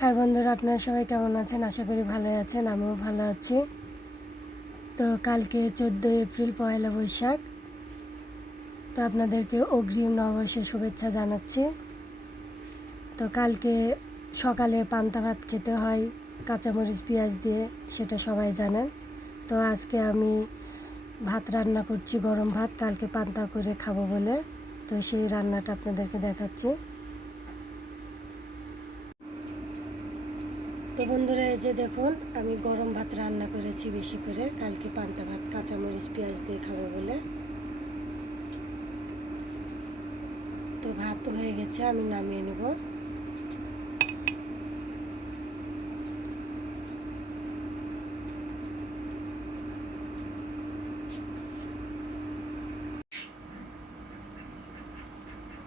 High বন্ধুরা, আপনারা সবাই কেমন আছেন? আশা করি ভালো আছেন। আমিও ভালো আছি। তো কালকে 14 এপ্রিল পয়লা বৈশাখ। তো আপনাদেরকে অগ্রিম নববর্ষের শুভেচ্ছা জানাচ্ছি। তো কালকে সকালে পান্তা ভাত খেতে হয় কাঁচামরিচ পেঁয়াজ দিয়ে, সেটা সবাই জানেন। তো আজকে আমি ভাত রান্না করছি, গরম ভাত, কালকে পান্তা করে খাবো বলে। তো সেই রান্নাটা আপনাদেরকে দেখাচ্ছি। তো বন্ধুরা, এই যে দেখুন, আমি গরম ভাত রান্না করেছি বেশি করে, কালকে পান্তা ভাত কাঁচামরিচ পেঁয়াজ দিয়ে খাবো বলে। তো ভাত হয়ে গেছে, আমি নামিয়ে নেব।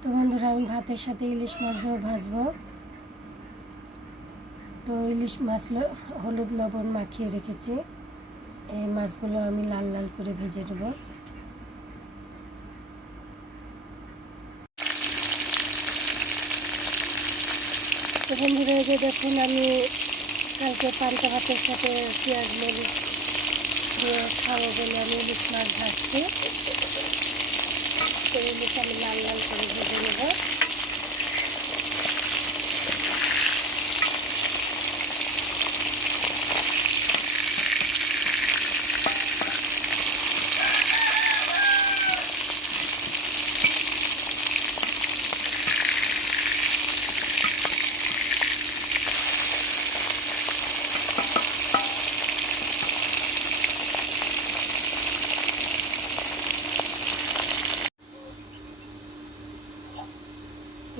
তো বন্ধুরা, আমি ভাতের সাথে ইলিশ মাছও ভাজবো। তো ইলিশ মাছ হলুদ লবণ মাখিয়ে রেখেছি। এই মাছগুলো আমি লাল লাল করে ভেজে নেব। তো বন্ধুরা, এই যে দেখুন, আমি কালকে পান্তা ভাতের সাথে পেঁয়াজ মরিচ দিয়ে খাবো বলে আমি ইলিশ মাছ ভাজছি। তো ইলিশ আমি লাল লাল করে ভেজে নেব।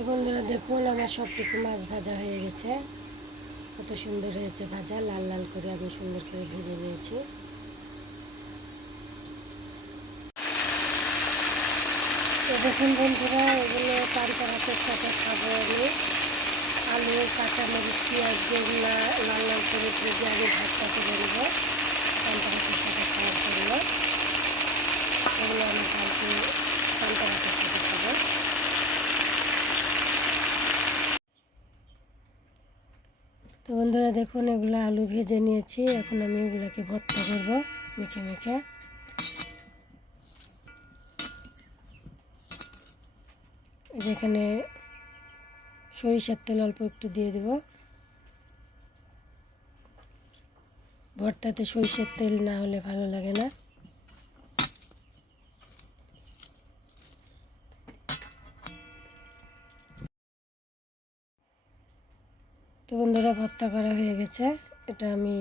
তো বন্ধুরা দেখুন, আমার সবটুকু মাছ ভাজা হয়ে গেছে। কত সুন্দর হয়েছে ভাজা, লাল লাল করে আমি সুন্দর করে ভেজে নিয়েছি। তো দেখুন বন্ধুরা, এগুলো পান্তা ভাতের সাথে খাবো আমি। আলু কাঁচামরিচ পেঁয়াজ দিয়ে লাল লাল করে ভেজে আমি ভাতটা করে নেবো পান্তা ভাতের সাথে খাওয়ার জন্য। এগুলো আমি কালকে পান্তা ভাতের সাথে খাবো। তো বন্ধুরা দেখুন, এগুলো আলু ভেজে নিয়েছি, এখন আমি এগুলোকে ভর্তা করবো মেখে মেখে। যেখানে সরিষার তেল অল্প একটু দিয়ে দেব। ভর্তাতে সরিষার তেল না হলে ভালো লাগে না। তো বন্ধুরা, ভর্তা করা হয়ে গেছে। এটা আমি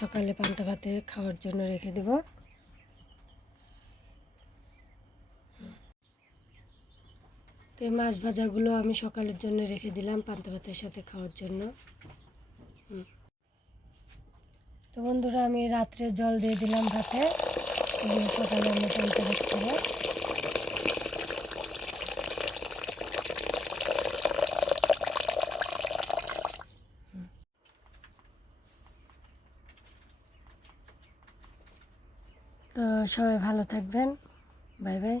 সকালে পান্তা ভাতে খাওয়ার জন্য রেখে দেব। তো এই মাছ ভাজাগুলো আমি সকালের জন্য রেখে দিলাম পান্তা ভাতের সাথে খাওয়ার জন্য। তো বন্ধুরা, আমি রাত্রে জল দিয়ে দিলাম ভাতে, সকালে আমি পান্তা ভাত খাবো। তো সবাই ভালো থাকবেন। Bye bye.